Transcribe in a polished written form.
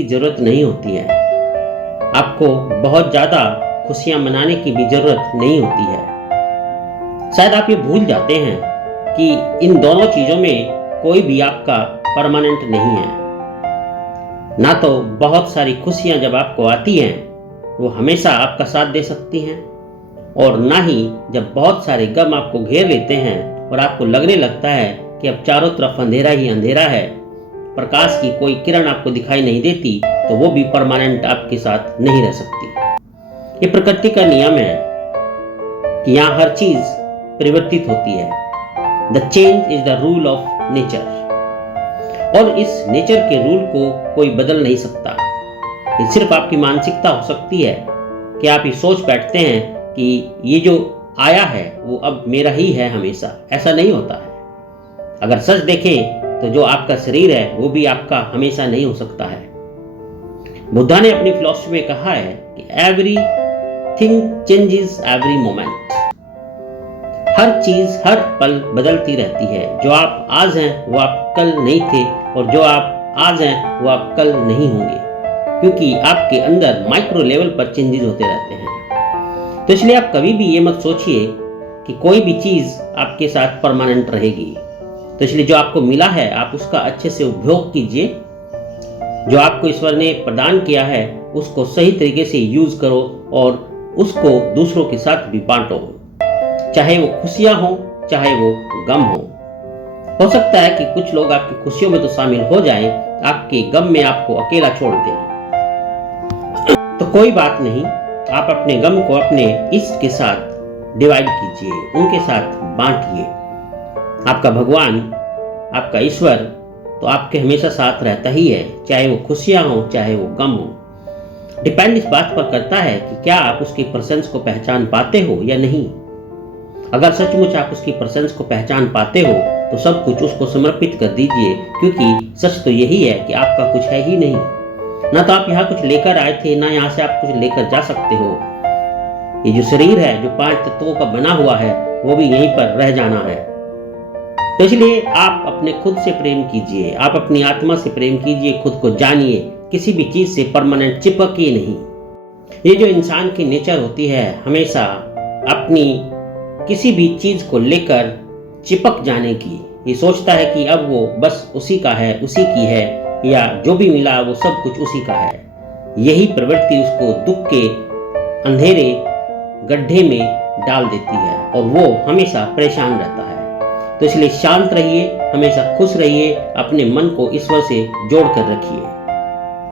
की ज़रूरत नहीं होती है। आपको बहुत ज़्यादा खुशियाँ मनाने की भी ज़रूरत नहीं होती है। शायद आप ये भूल जाते हैं कि इन दोनों चीज़ों में कोई भी आपका परमानेंट नहीं है। ना तो बहुत सारी खुशियाँ जब आपको आती हैं वो हमेशा आपका साथ दे सकती हैं, और ना ही जब बहुत सारे गम आपको घेर लेते हैं और आपको लगने लगता है कि अब चारों तरफ अंधेरा ही अंधेरा है, प्रकाश की कोई किरण आपको दिखाई नहीं देती, तो वो भी परमानेंट आपके साथ नहीं रह सकती। ये प्रकृति का नियम है कि यहाँ हर चीज परिवर्तित होती है। The change is the rule of nature, और इस नेचर के रूल को कोई बदल नहीं सकता। ये सिर्फ आपकी मानसिकता हो सकती है कि आप ये सोच बैठते हैं कि ये जो आया है वो अब मेरा ही है हमेशा। ऐसा नहीं होता है। अगर सच देखें तो जो आपका शरीर है वो भी आपका हमेशा नहीं हो सकता है। बुद्धा ने अपनी फिलॉसफी में कहा है कि everything changes every moment. हर चीज हर पल बदलती रहती है। जो आप आज हैं वो आप कल नहीं थे, और जो आप आज हैं वो आप कल नहीं होंगे, क्योंकि आपके अंदर माइक्रो लेवल पर चेंजेस होते रहते हैं। तो इसलिए आप कभी भी ये मत सोचिए कि कोई भी चीज आपके साथ परमानेंट रहेगी। तो इसलिए जो आपको मिला है आप उसका अच्छे से उपभोग कीजिए। जो आपको ईश्वर ने प्रदान किया है उसको सही तरीके से यूज करो, और उसको दूसरों के साथ भी बांटो, चाहे वो खुशियां हो चाहे वो गम हो सकता है कि कुछ लोग आपकी खुशियों में तो शामिल हो जाएं, आपके गम में आपको अकेला छोड़ दें। तो कोई बात नहीं, आप अपने गम को अपने इष्ट के साथ डिवाइड कीजिए, उनके साथ बांटिए। आपका भगवान, आपका ईश्वर तो आपके हमेशा साथ रहता ही है, चाहे वो खुशियां हो चाहे वो गम हो। डिपेंड इस बात पर करता है कि क्या आप उसकी प्रेजेंस को पहचान पाते हो या नहीं। अगर सचमुच आप उसकी प्रेजेंस को पहचान पाते हो तो सब कुछ उसको समर्पित कर दीजिए, क्योंकि सच तो यही है कि आपका कुछ है ही नहीं। ना तो आप यहाँ कुछ लेकर आए थे, ना यहाँ से आप कुछ लेकर जा सकते हो। ये जो शरीर है जो 5 तत्वों का बना हुआ है वो भी यहीं पर रह जाना है। तो इसलिए आप अपने खुद से प्रेम कीजिए, आप अपनी आत्मा से प्रेम कीजिए, खुद को जानिए, किसी भी चीज से परमानेंट चिपकिए नहीं। ये जो इंसान की नेचर होती है हमेशा अपनी किसी भी चीज को लेकर चिपक जाने की, ये सोचता है कि अब वो बस उसी का है, उसी की है, या जो भी मिला वो सब कुछ उसी का है। यही प्रवृत्ति उसको दुख के अंधेरे गड्ढे में डाल देती है और वो हमेशा परेशान रहता है। तो इसलिए शांत रहिए, हमेशा खुश रहिए, अपने मन को ईश्वर से जोड़ कर रखिए।